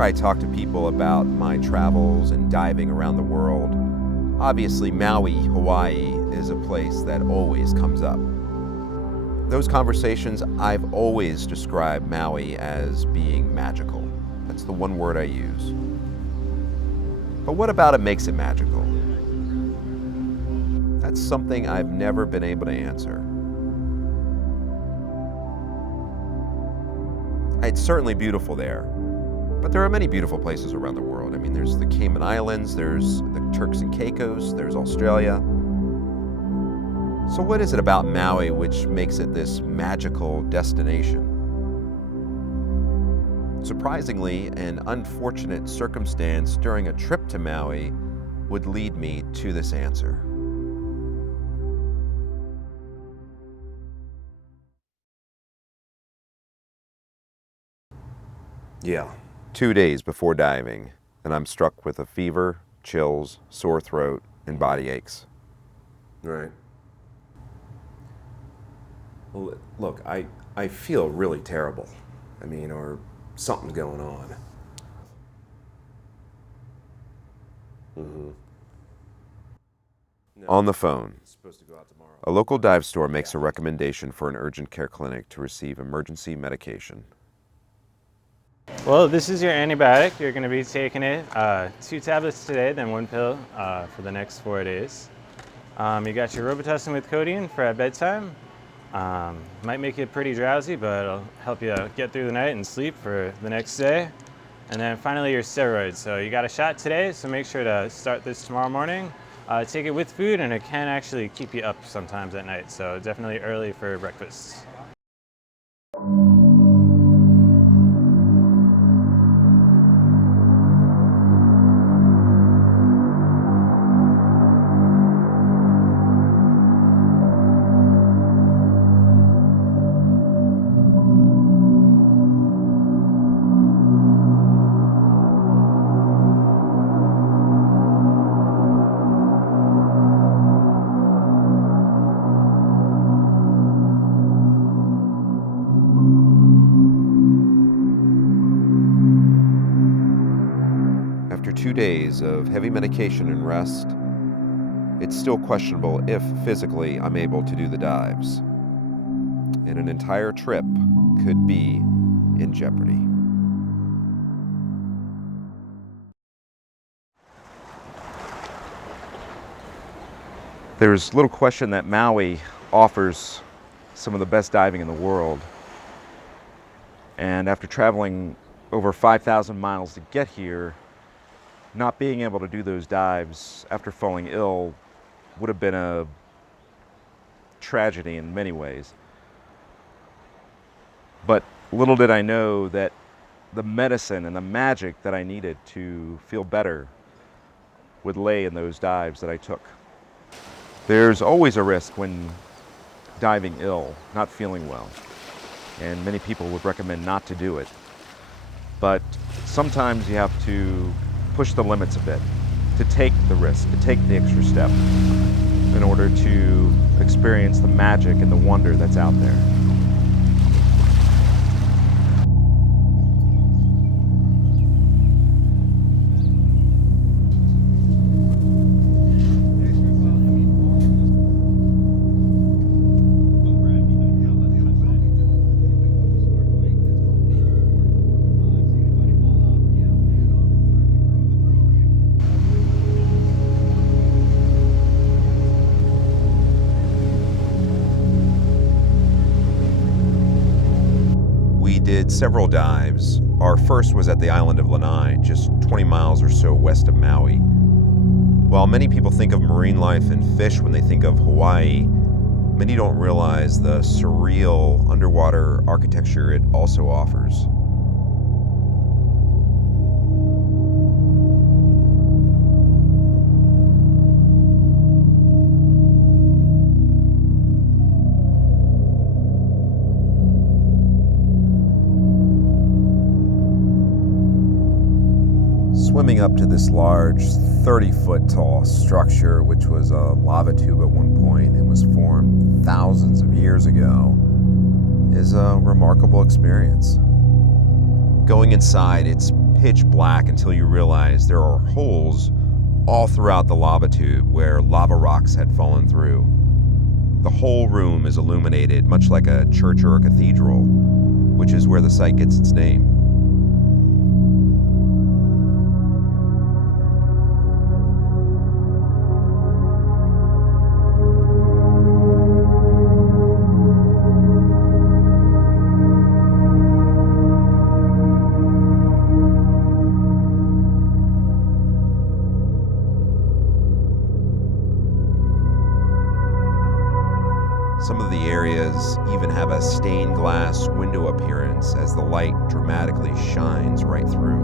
whenever I talk to people about my travels and diving around the world, obviously Maui, Hawaii is a place that always comes up. Those conversations, I've always described Maui as being magical. That's the one word I use. But what about it makes it magical? That's something I've never been able to answer. It's certainly beautiful there, but there are many beautiful places around the world. I mean, there's the Cayman Islands, there's the Turks and Caicos, there's Australia. So what is it about Maui which makes it this magical destination? Surprisingly, an unfortunate circumstance during a trip to Maui would lead me to this answer. Yeah, 2 days before diving, and I'm struck with a fever, chills, sore throat, and body aches. Right. Well, look, I feel really terrible. I mean, or something's going on. On the phone, a local dive store makes a recommendation for an urgent care clinic to receive emergency medication. Well, this is your antibiotic. You're going to be taking it 2 tablets today, then 1 pill for the next 4 days. You got your Robitussin with codeine for at bedtime. Might make you pretty drowsy, but it'll help you get through the night and sleep for the next day. And then finally your steroids. So you got a shot today, so make sure to start this tomorrow morning. Take it with food, and it can actually keep you up sometimes at night. So definitely early for breakfast. After 2 days of heavy medication and rest, it's still questionable if physically I'm able to do the dives. And an entire trip could be in jeopardy. There's little question that Maui offers some of the best diving in the world. And after traveling over 5,000 miles to get here, not being able to do those dives after falling ill would have been a tragedy in many ways. But little did I know that the medicine and the magic that I needed to feel better would lay in those dives that I took. There's always a risk when diving ill, not feeling well, and many people would recommend not to do it. But sometimes you have to push the limits a bit, to take the risk, to take the extra step in order to experience the magic and the wonder that's out there. Did several dives. Our first was at the island of Lanai, just 20 miles or so west of Maui. While many people think of marine life and fish when they think of Hawaii, many don't realize the surreal underwater architecture it also offers. Swimming up to this large 30-foot tall structure, which was a lava tube at one point and was formed thousands of years ago, is a remarkable experience. Going inside, it's pitch black until you realize there are holes all throughout the lava tube where lava rocks had fallen through. The whole room is illuminated, much like a church or a cathedral, which is where the site gets its name. Some of the areas even have a stained glass window appearance as the light dramatically shines right through.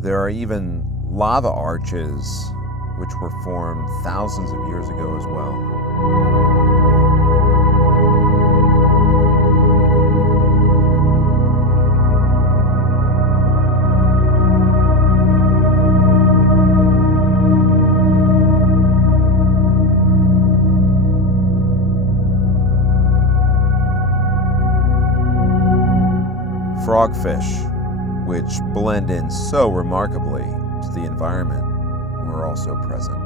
There are even lava arches which were formed thousands of years ago as well. Frogfish, which blend in so remarkably to the environment, were also present.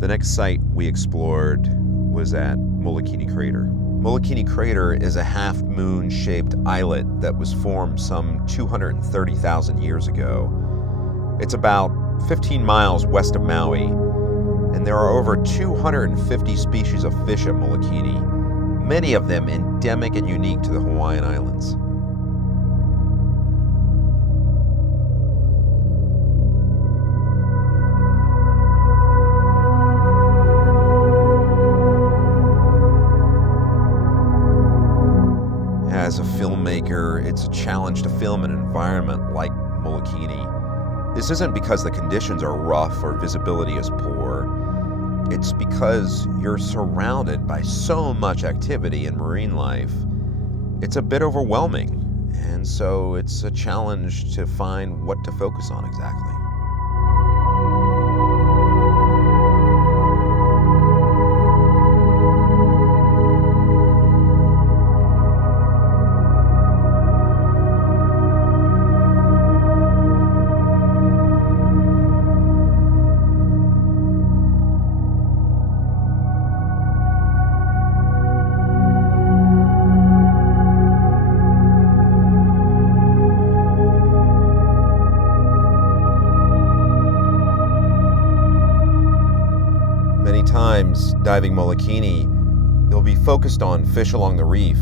The next site we explored was at Molokini Crater. Molokini Crater is a half-moon-shaped islet that was formed some 230,000 years ago. It's about 15 miles west of Maui, and there are over 250 species of fish at Molokini, many of them endemic and unique to the Hawaiian Islands. As a filmmaker, it's a challenge to film an environment like Molokini. This isn't because the conditions are rough or visibility is poor. It's because you're surrounded by so much activity in marine life. It's a bit overwhelming, and so it's a challenge to find what to focus on exactly. Many times, diving Molokini, you'll be focused on fish along the reef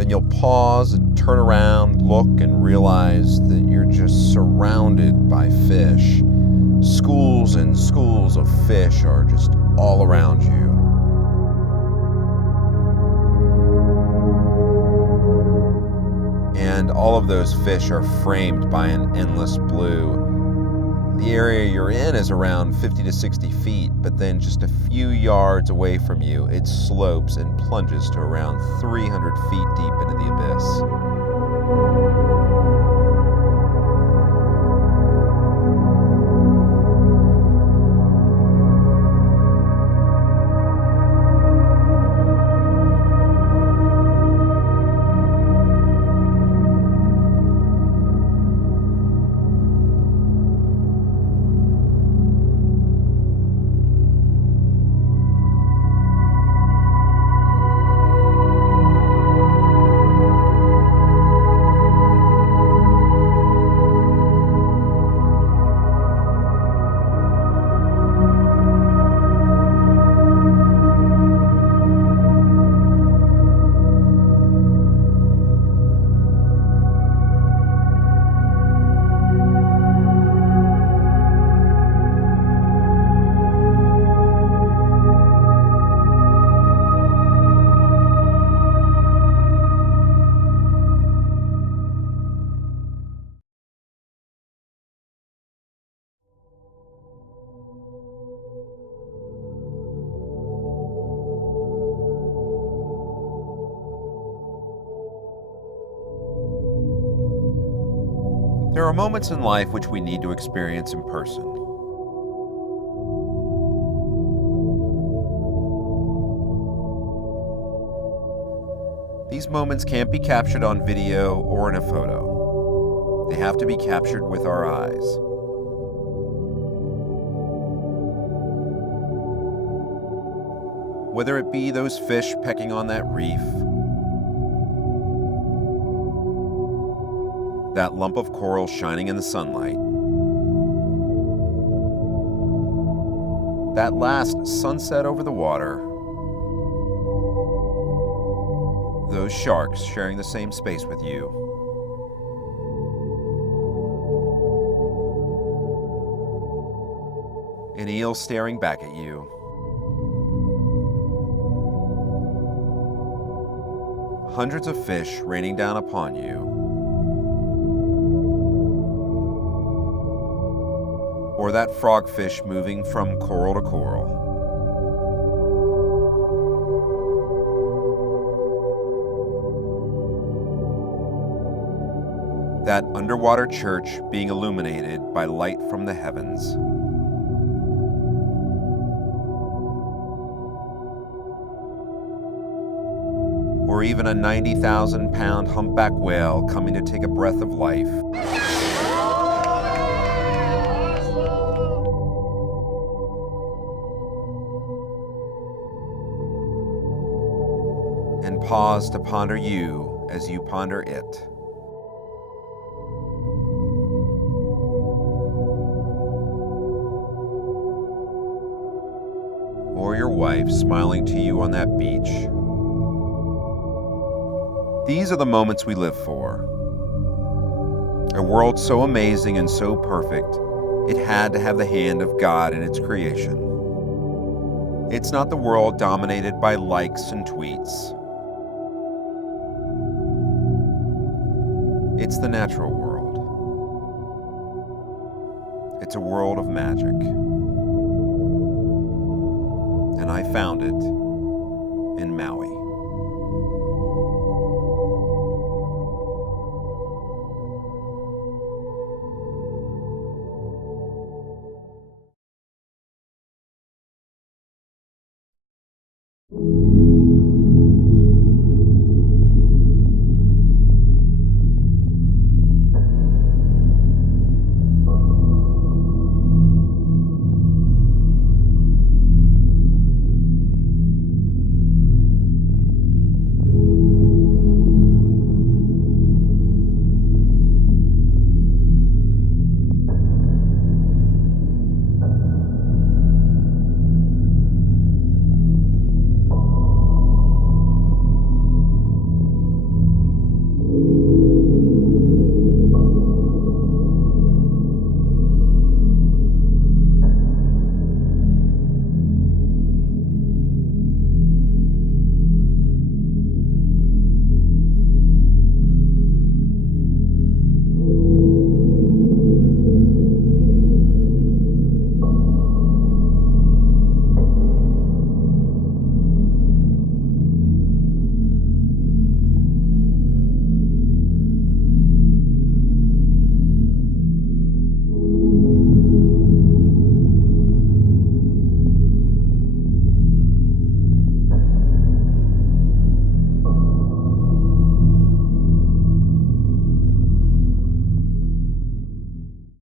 Then you'll pause and turn around, look, and realize that you're just surrounded by fish. Schools and schools of fish are just all around you. And all of those fish are framed by an endless blue. The area you're in is around 50 to 60 feet, but then just a few yards away from you, it slopes and plunges to around 300 feet deep into the abyss. There are moments in life which we need to experience in person. These moments can't be captured on video or in a photo. They have to be captured with our eyes. Whether it be those fish pecking on that reef, that lump of coral shining in the sunlight, that last sunset over the water, those sharks sharing the same space with you, an eel staring back at you, hundreds of fish raining down upon you, or that frogfish moving from coral to coral. That underwater church being illuminated by light from the heavens. Or even a 90,000-pound humpback whale coming to take a breath of life. And pause to ponder you as you ponder it. Or your wife smiling to you on that beach. These are the moments we live for. A world so amazing and so perfect, it had to have the hand of God in its creation. It's not the world dominated by likes and tweets. It's the natural world. It's a world of magic. And I found it in Maui.